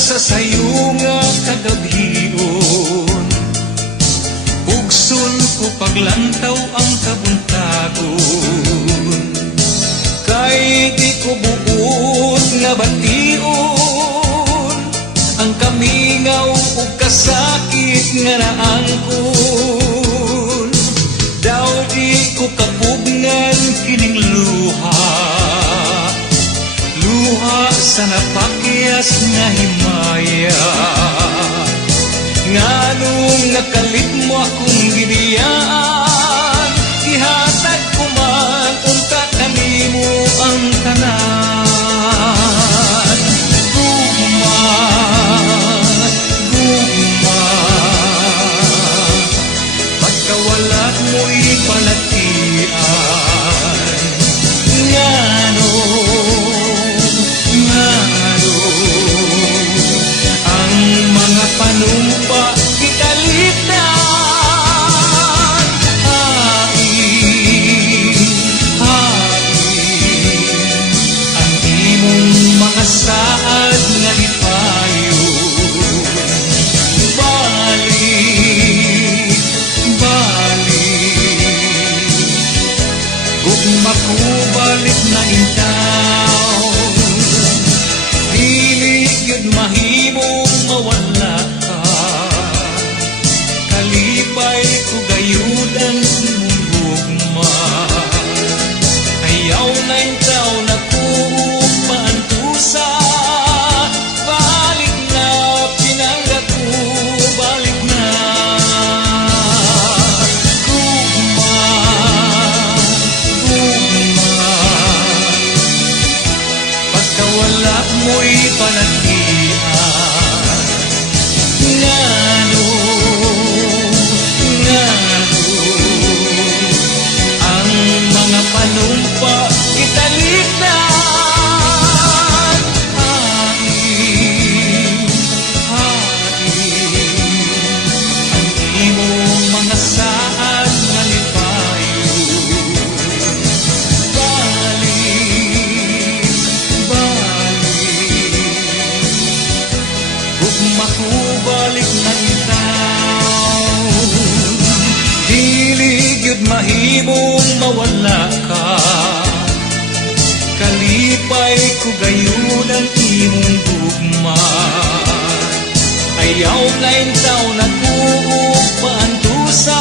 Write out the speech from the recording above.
sa sayo nga kagabhion, pugson ko paglantaw ang kabuntagon. Kay di ko buot nga bation ang kamingaw o kasakit nga naangkon. Daw di ko kapugnan kining luha, luha sa napakyas nga himaya. Nganong nakalit mo akong giniyaan, ihatag ko man unta kanimo ang tanan. Gugma, gugma, pagkawalat mo'y palatian. Ang mga panumpa kitalitan. Hain, hain ang imong mga saad nga lipayon. Balik, balik, gugma ko balik na intaw. Dili gyud mahimong mawala ka, kalipay ko gayud ang imong gugma. Ayaw na intaw na kuog paantusa, balik na pinangga ko, balik na. Gugma, gugma, pagkawala mo'y panagdian. Ngano, ang mga panumpa kitalitan. Hain, hain ang imong mga saad nga lipayon. Balik, balik, gugma ko balik na itaw. Dili gyud mahimong mawala ka, kalipay ko gayud ang imong gugma. Ayaw na intaw na kuog paantusa,